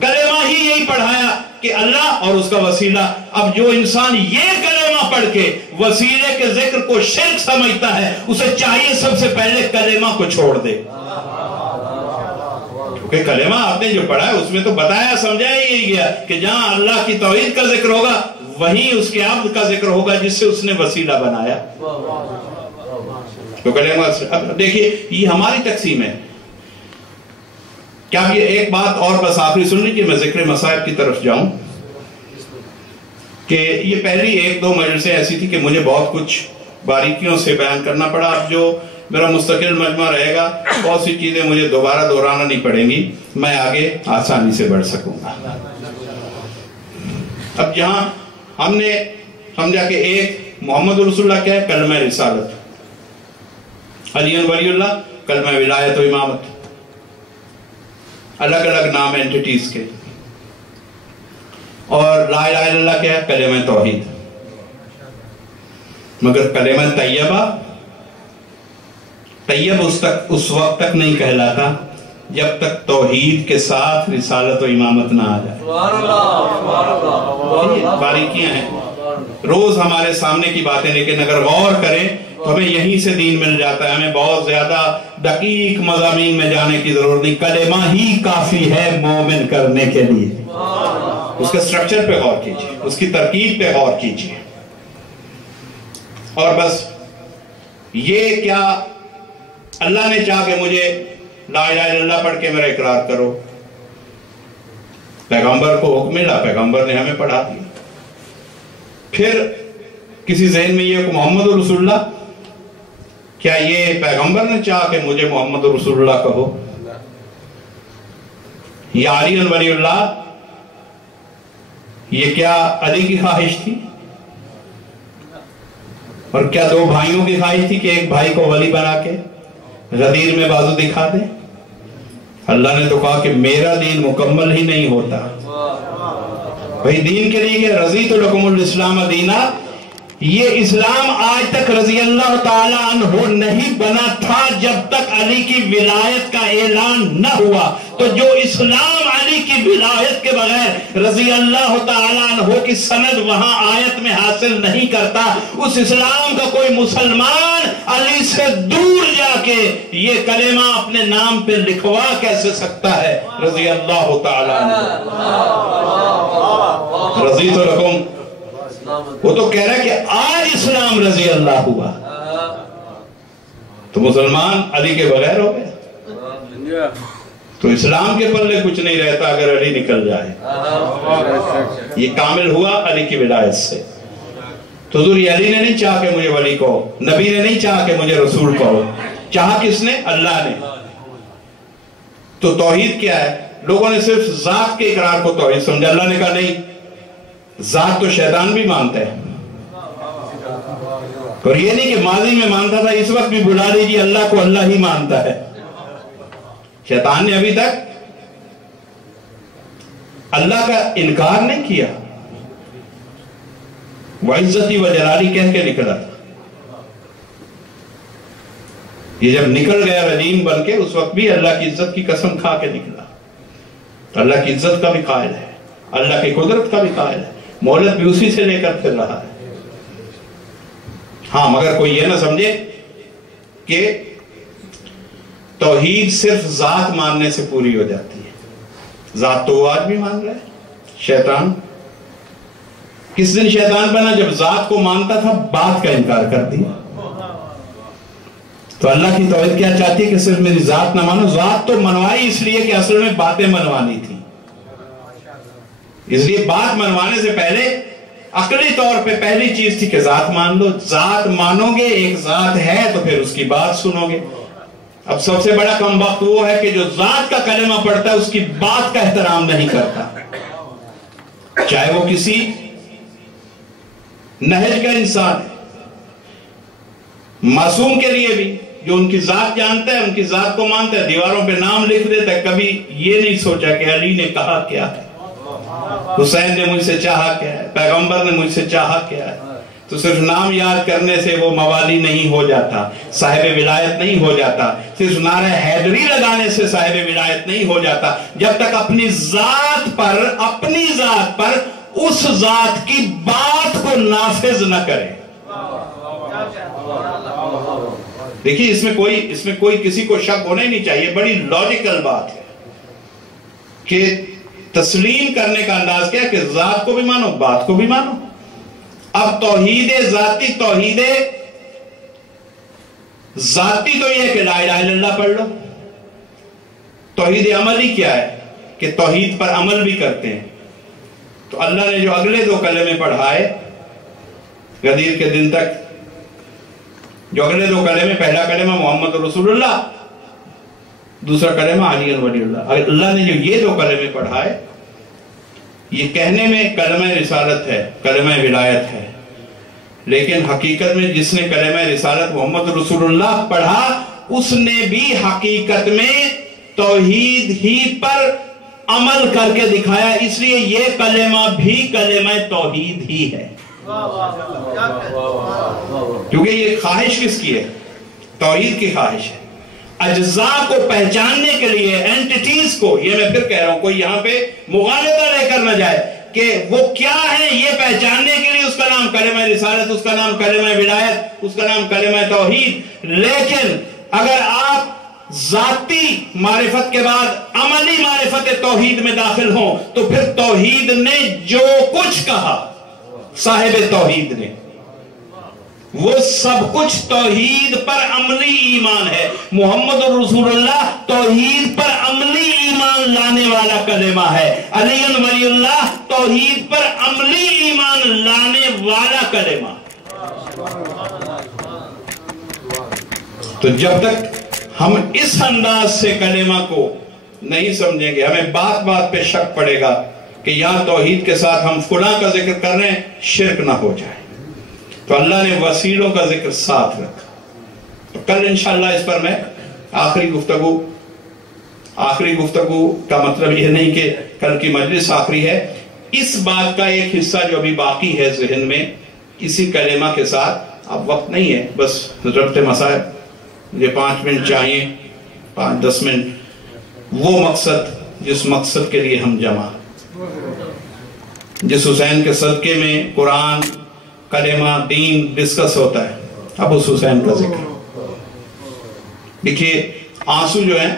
کلمہ ہی یہی پڑھایا کہ اللہ اور اس کا وسیلہ. اب جو انسان یہ کلمہ پڑھ کے وسیلے کے ذکر کو شرک سمجھتا ہے اسے چاہیے سب سے پہلے کلمہ کو چھوڑ دے. کیونکہ کلمہ آپ نے جو پڑھا ہے اس میں تو بتایا سمجھایا ہی گیا کہ جہاں اللہ کی توحید کا ذکر ہوگا وہیں اس کے عبد کا ذکر ہوگا جس سے اس نے وسیلہ بنایا. تو کلمہ دیکھیے یہ ہماری تقسیم ہے. کیا یہ ایک بات اور بس آخری سن لیجیے میں ذکر مصائب کی طرف جاؤں کہ یہ پہلی 1-2 مجلسیں ایسی تھی کہ مجھے بہت کچھ باریکیوں سے بیان کرنا پڑا. اب جو میرا مستقل مجمع رہے گا بہت سی چیزیں مجھے دوبارہ دہرانا نہیں پڑیں گی، میں آگے آسانی سے بڑھ سکوں گا. اب جہاں ہم نے سمجھا کہ ایک محمد رسول اللہ کیا ہے، کلمہ رسالت. علی ولی اللہ کلمہ ولایت و امامت. الگ الگ نام اینٹیٹیز کے. اور لا الہ الا اللہ کیا ہے، کلمہ توحید. مگر کلمہ طیبہ طیب اس وقت تک نہیں کہلاتا جب تک توحید کے ساتھ رسالت و امامت نہ آ جائے. باریکیاں ہیں روز ہمارے سامنے کی باتیں، لیکن اگر غور کریں تو ہمیں یہیں سے دین مل جاتا ہے. ہمیں بہت زیادہ دقیق مضامین میں جانے کی ضرورت نہیں. کلمہ ہی کافی ہے مومن کرنے کے لیے. اس کے سٹرکچر پہ غور کیجیے، اس کی ترکیب پہ غور کیجیے. اور بس یہ کیا اللہ نے چاہا کہ مجھے لا الہ الا اللہ پڑھ کے میرا اقرار کرو. پیغمبر کو حکم ملا، پیغمبر نے ہمیں پڑھا دیا. پھر کسی ذہن میں یہ کہ محمد رسول اللہ، کیا یہ پیغمبر نے چاہا کہ مجھے محمد رسول اللہ کہو؟ یا علی ولی اللہ، یہ کیا علی کی خواہش تھی؟ اور کیا 2 بھائیوں کی خواہش تھی کہ ایک بھائی کو ولی بنا کے غدیر میں بازو دکھا دے؟ اللہ نے تو کہا کہ میرا دین مکمل ہی نہیں ہوتا. بھئی دین کے لیے کہ رضیت لکم الاسلام دینا، یہ اسلام آج تک رضی اللہ تعالیٰ عنہ نہیں بنا تھا جب تک علی کی ولایت کا اعلان نہ ہوا. تو جو اسلام علی کی ولایت کے بغیر رضی اللہ تعالیٰ عنہ کی سند وہاں آیت میں حاصل نہیں کرتا، اس اسلام کا کوئی مسلمان علی سے دور جا کے یہ کلمہ اپنے نام پہ لکھوا کیسے سکتا ہے رضی اللہ تعالیٰ عنہ. رضیت لکم، وہ تو کہہ رہا ہے کہ آج اسلام رضی اللہ ہوا تو مسلمان علی کے بغیر ہو گیا. تو اسلام کے پلے کچھ نہیں رہتا اگر علی نکل جائے. یہ کامل ہوا علی کی ولایت سے. تو حضور علی نے نہیں چاہا کہ مجھے ولی کہو، نبی نے نہیں چاہا کہ مجھے رسول کہو. چاہا کس نے؟ اللہ نے. تو توحید کیا ہے؟ لوگوں نے صرف ذات کے اقرار کو توحید سمجھا. اللہ نے کہا نہیں، ذات تو شیطان بھی مانتا ہے. اور یہ نہیں کہ ماضی میں مانتا تھا اس وقت بھی بلا لیجیے اللہ کو اللہ ہی مانتا ہے. شیطان نے ابھی تک اللہ کا انکار نہیں کیا. وعزتی و جلالی کہہ کے نکلا تھا. یہ جب نکل گیا رجیم بن کے اس وقت بھی اللہ کی عزت کی قسم کھا کے نکلا. اللہ کی عزت کا بھی قائل ہے، اللہ کی قدرت کا بھی قائل ہے. مہلت بھی اسی سے لے کر پھر رہا ہے. ہاں مگر کوئی یہ نہ سمجھے کہ توحید صرف ذات ماننے سے پوری ہو جاتی ہے. ذات تو وہ آج بھی مان رہا ہے۔ شیطان کس دن شیطان بنا؟ جب ذات کو مانتا تھا بات کا انکار کر دیا۔ تو اللہ کی توحید کیا چاہتی ہے کہ صرف میری ذات نہ مانو، ذات تو منوائی اس لیے کہ اصل میں باتیں منوانی تھی، اس لیے بات منوانے سے پہلے عقلی طور پہ پہلی چیز تھی کہ ذات مان لو۔ ذات مانو گے، ایک ذات ہے تو پھر اس کی بات سنو گے۔ اب سب سے بڑا کم وقت وہ ہے کہ جو ذات کا کلمہ پڑھتا ہے اس کی بات کا احترام نہیں کرتا، چاہے وہ کسی نہج کا انسان ہے۔ معصوم کے لیے بھی جو ان کی ذات جانتا ہے، ان کی ذات کو مانتا ہے، دیواروں پہ نام لکھ دیتا ہے، کبھی یہ نہیں سوچا کہ علی نے کہا کیا ہے، حسین نے مجھ سے چاہا کیا ہے، پیغمبر نے مجھ سے چاہا کیا ہے۔ تو صرف نام یاد کرنے سے وہ موالی نہیں ہو جاتا، صاحب ولایت نہیں ہو جاتا، صرف نعرہ حیدری لگانے سے صاحب ولایت نہیں ہو جاتا، جب تک اپنی ذات پر اس ذات کی بات کو نافذ نہ کرے۔ دیکھیے اس میں کوئی کسی کو شک ہونا ہی نہیں چاہیے، بڑی لاجیکل بات ہے کہ تسلیم کرنے کا انداز کیا ہے کہ ذات کو بھی مانو، بات کو بھی مانو۔ اب توحید ذاتی تو یہ ہے کہ لا الہ الا اللہ پڑھ لو۔ توحید عملی کیا ہے کہ توحید پر عمل بھی کرتے ہیں۔ تو اللہ نے جو اگلے 2 کلمے پڑھائے غدیر کے دن تک، جو اگلے 2 کلمے، پہلا کلمہ محمد رسول اللہ، دوسرا کلمہ علی ولی اللہ، اللہ نے جو یہ 2 کلمے پڑھائے، یہ کہنے میں کلمہ رسالت ہے، کلمہ ولایت ہے، لیکن حقیقت میں جس نے کلمہ رسالت محمد رسول اللہ پڑھا اس نے بھی حقیقت میں توحید ہی پر عمل کر کے دکھایا، اس لیے یہ کلمہ بھی کلمہ توحید ہی ہے۔ کیونکہ یہ خواہش کس کی ہے؟ توحید کی خواہش ہے۔ اجزاء کو پہچاننے کے لیے، اینٹیٹیز کو، یہ میں پھر کہہ رہا ہوں، کوئی یہاں پہ مغالطہ لے کر نہ جائے کہ وہ کیا ہے، یہ پہچاننے کے لیے اس کا نام کلمہ رسالت، اس کا نام کلمہ ولایت، اس کا نام کلمہ توحید۔ لیکن اگر آپ ذاتی معرفت کے بعد عملی معرفت توحید میں داخل ہوں تو پھر توحید نے جو کچھ کہا، صاحب توحید نے، وہ سب کچھ توحید پر عملی ایمان ہے۔ محمد رسول اللہ توحید پر عملی ایمان لانے والا کلمہ ہے، علی ولی اللہ توحید پر عملی ایمان لانے والا کلمہ۔ تو جب تک ہم اس انداز سے کلمہ کو نہیں سمجھیں گے، ہمیں بات بات پہ شک پڑے گا کہ یہاں توحید کے ساتھ ہم فلاں کا ذکر کر رہے ہیں، شرک نہ ہو جائے۔ تو اللہ نے وسیلوں کا ذکر ساتھ رکھا۔ تو کل انشاءاللہ اس پر میں آخری گفتگو کا مطلب یہ نہیں کہ کل کی مجلس آخری ہے، اس بات کا ایک حصہ جو ابھی باقی ہے ذہن میں، اسی کلمہ کے ساتھ، اب وقت نہیں ہے، بس ربط مسائل، مجھے 5 منٹ چاہیے، 5-10 منٹ، وہ مقصد جس مقصد کے لیے ہم جمع، جس حسین کے صدقے میں قرآن، کلمہ، دین ڈسکس ہوتا ہے، اب اس حسین کا ذکر۔ دیکھیے آنسو جو ہیں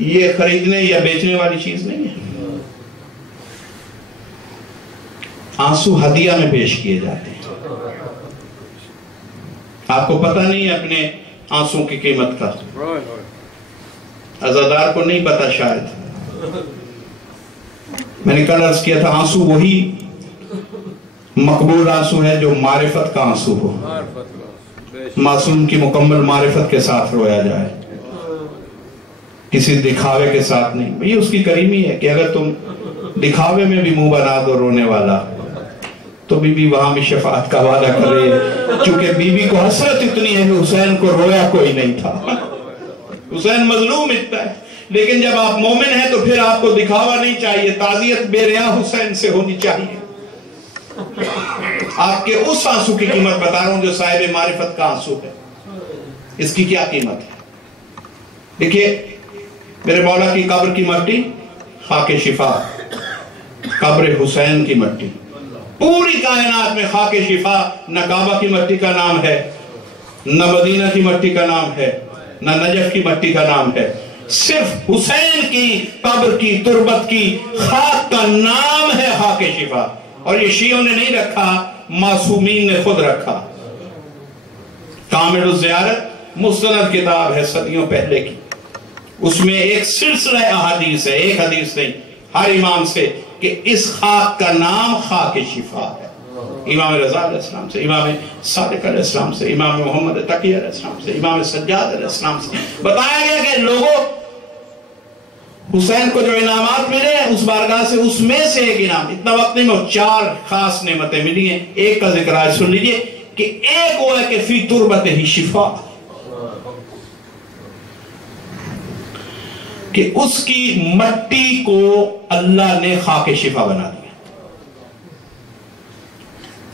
یہ خریدنے یا بیچنے والی چیز نہیں ہے، آنسو ہدیہ میں پیش کیے جاتے ہیں۔ آپ کو پتہ نہیں ہے اپنے آنسو کی قیمت کا، عزادار کو نہیں پتا شاید۔ میں نے کل عرض کیا تھا آنسو وہی مقبول آنسو ہے جو معرفت کا آنسو ہو، معصوم کی مکمل معرفت کے ساتھ رویا جائے، کسی دکھاوے کے ساتھ نہیں۔ یہ اس کی کریمی ہے کہ اگر تم دکھاوے میں بھی منہ بنا دو رونے والا تو بی بی وہاں بھی شفاعت کا وعدہ کر رہی ہے، چونکہ بی بی کو حسرت اتنی ہے کہ حسین کو رویا کوئی نہیں تھا، حسین مظلوم اتنا ہے۔ لیکن جب آپ مومن ہیں تو پھر آپ کو دکھاوا نہیں چاہیے، تعزیت بے ریا حسین سے ہونی چاہیے۔ آپ کے اس آنسو کی قیمت بتا رہا ہوں جو صاحب معرفت کا آنسو ہے، اس کی کیا قیمت ہے؟ دیکھیے میرے مولا کی قبر کی مٹی خاک شفا، قبر حسین کی مٹی، پوری کائنات میں خاک شفا نہ کعبہ کی مٹی کا نام ہے، نہ مدینہ کی مٹی کا نام ہے، نہ نجف کی مٹی کا نام ہے۔ صرف حسین کی قبر کی تربت کی خاک کا نام ہے خاک شفا، اور یہ شیعوں نے نہیں رکھا، معصومین نے خود رکھا۔ کامل الزیارت مستند کتاب ہے صدیوں پہلے کی، اس میں ایک سلسلہ احادیث ہے، ایک حدیث نہیں، ہر امام سے، کہ اس خاک کا نام خاک شفا ہے۔ امام رضا علیہ السلام سے، امام صادق علیہ السلام سے، امام محمد تقی علیہ السلام سے، امام سجاد علیہ السلام سے بتایا گیا کہ لوگوں حسین کو جو انعامات ملے ہیں اس بارگاہ سے، اس میں سے ایک انعام، اتنا وقت نہیں میں 4 خاص نعمتیں ملی ہیں، ایک کا ذکر آج سن لیجئے، کہ ایک وہ ہے کہ فی تربت ہی شفا، کہ اس کی مٹی کو اللہ نے خاک شفا بنا دیا۔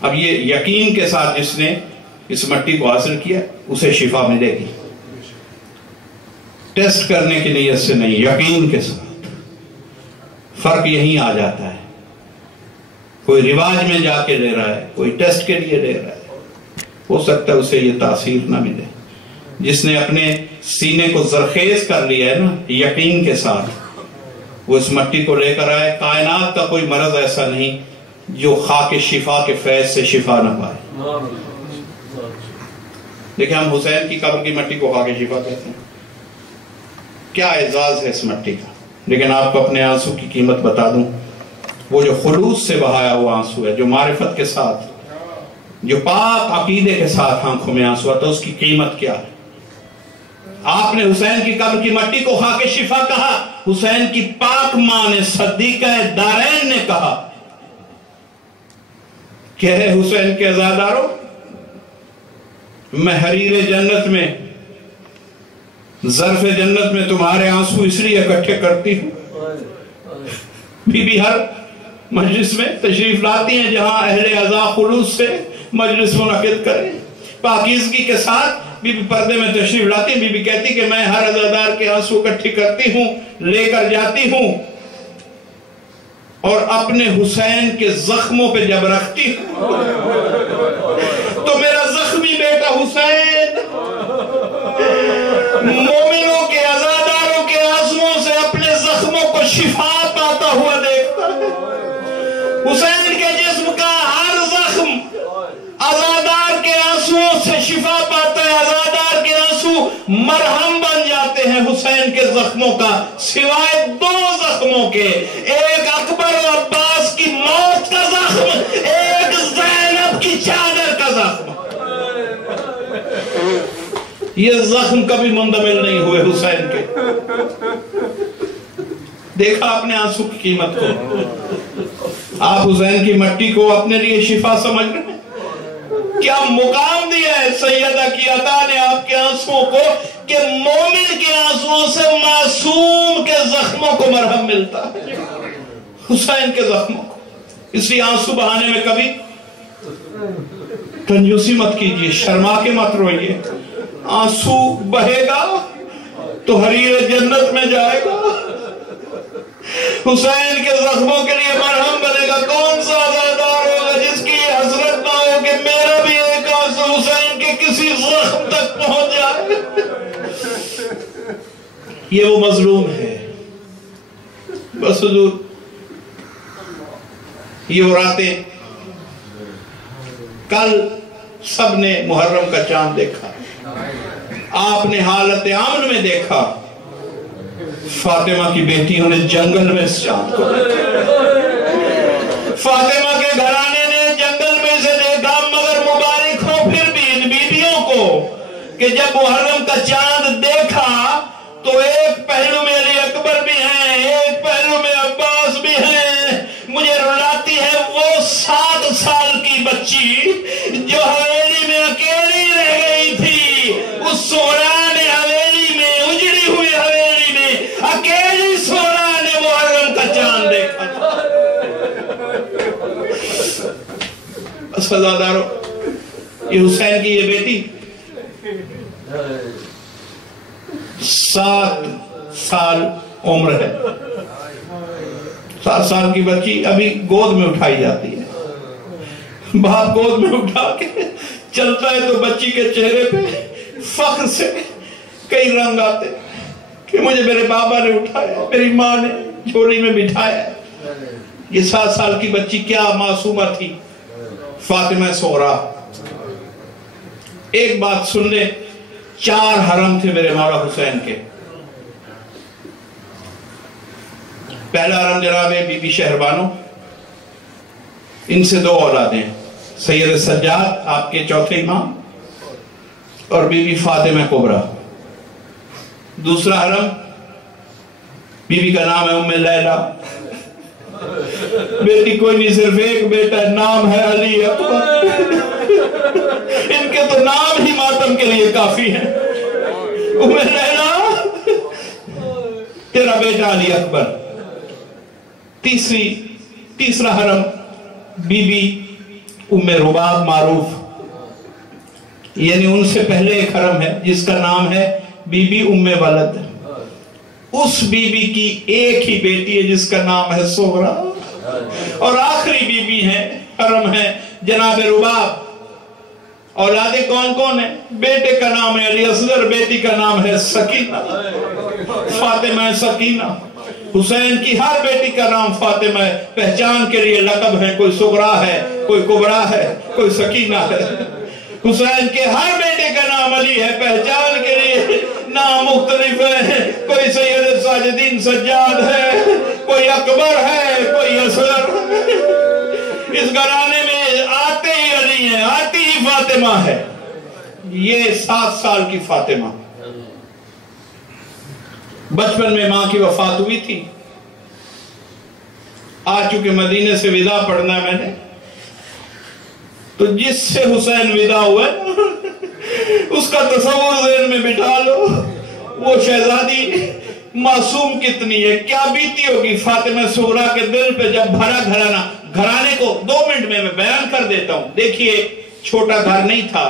اب یہ یقین کے ساتھ جس نے اس مٹی کو حاصل کیا اسے شفا ملے گی، ٹیسٹ کرنے کی نیت سے نہیں، یقین کے ساتھ۔ فرق یہیں آ جاتا ہے، کوئی رواج میں جا کے لے رہا ہے، کوئی ٹیسٹ کے لیے لے رہا ہے، ہو سکتا ہے اسے یہ تاثیر نہ ملے۔ جس نے اپنے سینے کو زرخیز کر لیا ہے نا یقین کے ساتھ، وہ اس مٹی کو لے کر آئے۔ کائنات کا کوئی مرض ایسا نہیں جو خاک شفا کے فیض سے شفا نہ پائے۔ دیکھیں ہم حسین کی قبر کی مٹی کو خاک شفا کہتے ہیں، کیا اعزاز ہے اس مٹی کا۔ لیکن آپ کو اپنے آنسو کی قیمت بتا دوں، وہ جو خلوص سے بہایا ہوا آنسو ہے، جو معرفت کے ساتھ، جو پاک عقیدے کے ساتھ آنکھوں میں آنسو آتا، اس کی قیمت کیا ہے۔ آپ نے حسین کی قبر کی مٹی کو خاک شفا کہا، حسین کی پاک ماں نے صدیقہ دارین نے کہا کہ اے حسین کے عزادارو، میں حریر جنت میں، ظرف جنت میں تمہارے آنسو اس لیے اکٹھے کرتی ہوں۔ بی بی ہر مجلس میں تشریف لاتی ہیں جہاں اہل عزا خلوص سے مجلس منعقد کریں، پاکیزگی کے ساتھ بی بی پردے میں تشریف لاتی ہیں۔ بی بی کہتی کہ میں ہر عزادار کے آنسو اکٹھی کرتی ہوں، لے کر جاتی ہوں، اور اپنے حسین کے زخموں پہ جب رکھتی ہوں تو میرا زخمی بیٹا حسین مومنوں کے عزاداروں کے آنسوؤں سے اپنے زخموں کو شفا پاتا ہوا دیکھتا ہے۔ حسین کے جسم کا ہر زخم عزادار کے آنسوؤں سے شفا پاتا ہے، عزادار کے آنسو مرہم بن جاتے ہیں حسین کے زخموں کا، سوائے 2 زخموں کے، ایک اکبر و عباس کی موت کا زخم، ایک زینب کی چادر کا زخم۔ یہ زخم کبھی مندمل نہیں ہوئے حسین کے۔ دیکھا اپنے آنسو کی قیمت کو، آپ حسین کی مٹی کو اپنے لیے شفا سمجھ رہے ہیں۔ کیا مقام دیا ہے سیدہ کی عطا نے آپ کے آنسوؤں کو، کہ مومن کے آنسوؤں سے معصوم کے زخموں کو مرہم ملتا ہے، حسین کے زخموں کو۔ اس لیے آنسو بہانے میں کبھی کنجوسی مت کیجئے، شرما کے مت روئیے۔ آنسو بہے گا تو حریر جنت میں جائے گا، حسین کے زخموں کے لیے مرہم بنے گا۔ کون سا عزادار ہوگا جس کی حسرت نہ ہو کہ میرا بھی ایک آنسو حسین کے کسی زخم تک پہنچ جائے۔ یہ وہ مظلوم ہے۔ بس حضور یہ وہ راتیں، کل سب نے محرم کا چاند دیکھا، آپ نے حالت امن میں دیکھا، فاطمہ کی بیٹیوں نے جنگل میں اس چاند کو دیکھا، فاطمہ کے گھرانے نے جنگل میں اسے دیکھا۔ مگر مبارک ہو پھر بھی ان بیٹیوں کو کہ جب محرم کا چاند دیکھا تو ایک پہلو میں علی اکبر بھی ہیں، ایک پہلو میں عباس بھی ہیں۔ مجھے رلاتی ہے وہ 7 سال کی بچی جو حویلی میں اکیلی رہ گئی تھی، اس سہرا نے حویلی میں، اجڑی ہوئی حویلی میں اکیلی سہرا نے محرم کا چاند دیکھا تھا۔ عزادارو، یہ حسین کی یہ بیٹی 7 سال عمر ہے، 7 سال کی بچی ابھی گود میں اٹھائی جاتی ہے، باپ گود میں اٹھا کے چلتا ہے تو بچی کے چہرے پہ فخر سے کئی رنگ آتے، کہ مجھے میرے بابا نے اٹھایا، میری ماں نے جھولی میں بٹھایا۔ یہ 7 سال کی بچی کیا معصومہ تھی، فاطمہ صغریٰ۔ ایک بات سن لے، 4 حرم تھے میرے مولا حسین کے۔ پہلا حرم جناب بی بی شہربانو، ان سے 2 اولادیں، سید سجاد آپ کے چوتھے امام اور بی بی فاطمہ کبریٰ۔ دوسرا حرم، بی بی کا نام ہے ام لیلہ، بیٹی کوئی نہیں، صرف ایک بیٹا، نام ہے علی اکبر۔ ان کے تو نام ہی ماتم کے لیے کافی ہیں۔ ام لیلہ، تیرا بیٹا علی اکبر۔ تیسرا حرم، بی بی ام رباب معروف، یعنی ان سے پہلے ایک حرم ہے جس کا نام ہے بی بی ام ولد۔ اس بی بی کی ایک ہی بیٹی ہے جس کا نام ہے سغرا، اور آخری بی بی ہے حرم ہے جناب رباب۔ اولادیں کون کون ہیں؟ بیٹے کا نام ہے علی اصغر، بیٹی کا نام ہے سکینہ، فاطمہ سکینہ۔ حسین کی ہر بیٹی کا نام فاطمہ ہے، پہچان کے لیے لقب ہے، کوئی سغرا ہے، کوئی کبریٰ ہے، کوئی سکینہ ہے۔ حسین کے ہر بیٹے کا نام علی ہے، پہچان کے لیے نام مختلف ہے، کوئی سید ساجدین سجاد ہے، کوئی اکبر ہے، کوئی اصغر۔ اس گھرانے میں آتے ہی علی ہے، آتی ہی فاطمہ ہے۔ یہ 7 سال کی فاطمہ، بچپن میں ماں کی وفات ہوئی تھی۔ آج چونکہ مدینے سے ودا پڑھنا ہے میں نے، تو جس سے حسین ودا ہوئے اس کا تصور ذہن میں بٹھا لو، وہ شہزادی معصوم کتنی ہے، کیا بیتی ہوگی فاطمہ صغریٰ کے دل پہ جب بھرا گھرانے کو 2 منٹ میں بیان کر دیتا ہوں۔ دیکھیے، چھوٹا گھر نہیں تھا،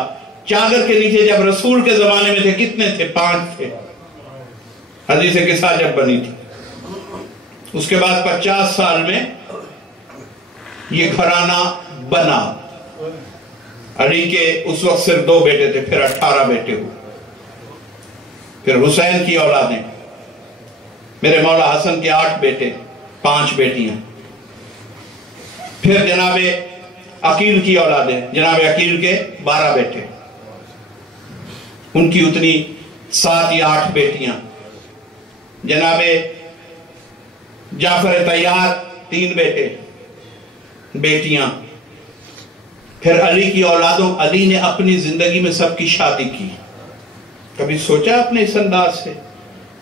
چادر کے نیچے جب رسول کے زمانے میں تھے کتنے تھے؟ 5 تھے، حدیث قصہ جب بنی تھی۔ اس کے بعد 50 سال میں یہ گھرانہ بنا۔ علی کے اس وقت صرف 2 بیٹے تھے، پھر 18 بیٹے ہوئے۔ پھر حسین کی اولادیں، میرے مولا حسن کے 8 بیٹے، 5 بیٹیاں۔ پھر جناب عقیل کی اولادیں، جناب عقیل کے 12 بیٹے، ان کی اتنی 7 یا 8 بیٹیاں۔ جناب جعفر طیار 3 بیٹے، بیٹیاں۔ پھر علی کی اولادوں، علی نے اپنی زندگی میں سب کی شادی کی۔ کبھی سوچا اپنے اس انداز سے؟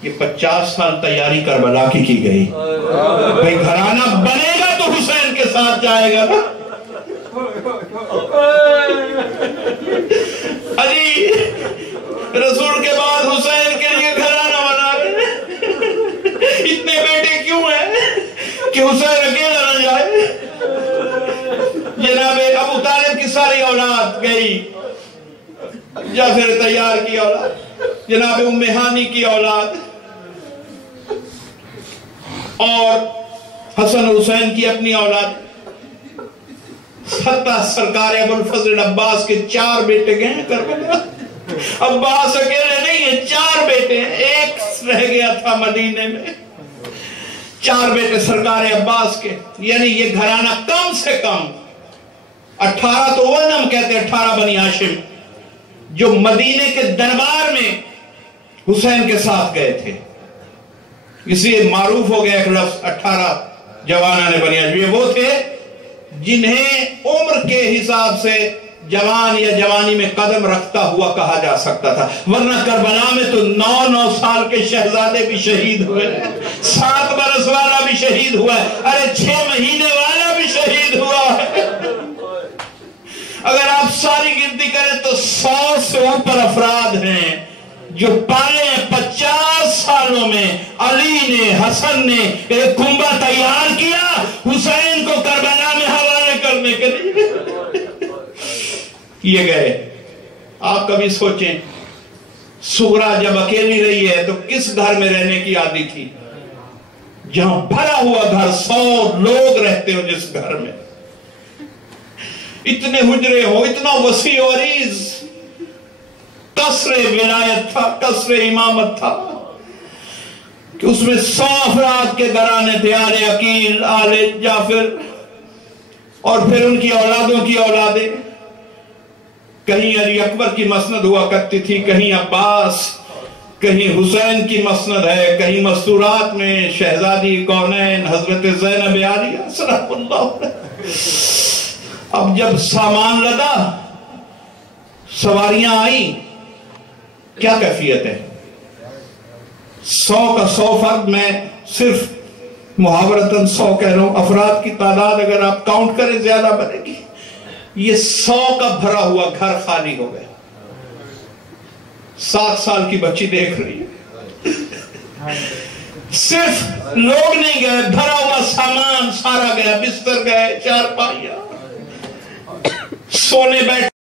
یہ 50 سال تیاری کربلا کی گئی۔ بھئی گھرانہ بنے گا تو حسین کے ساتھ جائے گا نا۔ علی رسول کے بعد حسین کے لیے گھرانہ بنا رہے۔ اتنے بیٹے کیوں ہیں کہ حسین اکیلا نہ جائے؟ جناب ابو طالب کی ساری اولاد گئی، جعفر طیار کی اولاد، جناب ام ہانی کی اولاد، اور حسن حسین کی اپنی اولاد۔ حتیٰ سرکار ابو الفضل عباس کے 4 بیٹے گئے ہیں کربلا۔ عباس اکیلے نہیں ہیں، 4 بیٹے ہیں، ایک رہ گیا تھا مدینے میں۔ 4 بیٹے سرکار عباس کے، یعنی یہ گھرانہ کم سے کم 18 تو وہ ہم کہتے ہیں 18 بنی ہاشم جو مدینے کے دربار میں حسین کے ساتھ گئے تھے، اس لیے معروف ہو گیا ایک لفظ 18 جوانان بنی ہاشم۔ یہ وہ تھے جنہیں عمر کے حساب سے جوان یا جوانی میں قدم رکھتا ہوا کہا جا سکتا تھا، ورنہ کربلا میں تو 9 سال کے شہزادے بھی شہید ہوئے، 7 برس والا بھی شہید ہوا ہے، ارے 6 مہینے والا بھی شہید ہوا ہے۔ اگر آپ ساری گنتی کریں تو 100 سے اوپر افراد ہیں جو پائے 50 سالوں میں علی نے، حسن نے ایک کنبہ تیار کیا حسین کو کربلا میں حوالے کرنے کے لیے۔ یہ گئے۔ آپ کبھی سوچیں، سغرا جب اکیلی رہی ہے تو کس گھر میں رہنے کی عادی تھی؟ جہاں بھرا ہوا گھر، 100 لوگ رہتے ہو جس گھر میں، اتنے حجرے ہو، اتنا وسیع و عریض، قصر ولایت تھا، قصر امامت تھا۔ کہ اس میں 100 افراد کے گھرانے تھے، آل عقیل، آل جعفر، اور پھر ان کی اولادوں کی اولادیں. کہیں علی اکبر کی مسند ہوا کرتی تھی، کہیں عباس، کہیں حسین کی مسند ہے، کہیں مستورات میں شہزادی کونین حضرت زینب عالیہ سلام اللہ علیہ. اب جب سامان لدا، سواریاں آئیں، کیا کیفیت ہے؟ 100 کا 100 فرد، میں صرف محاورتاً 100 کہہ رہا ہوں، افراد کی تعداد اگر آپ کاؤنٹ کریں زیادہ بنے گی. یہ 100 کا بھرا ہوا گھر خالی ہو گیا. 7 سال کی بچی دیکھ رہی ہے، صرف لوگ نہیں گئے، بھرا ہوا سامان سارا گیا، بستر گئے، چارپائیاں، سونے بیٹھ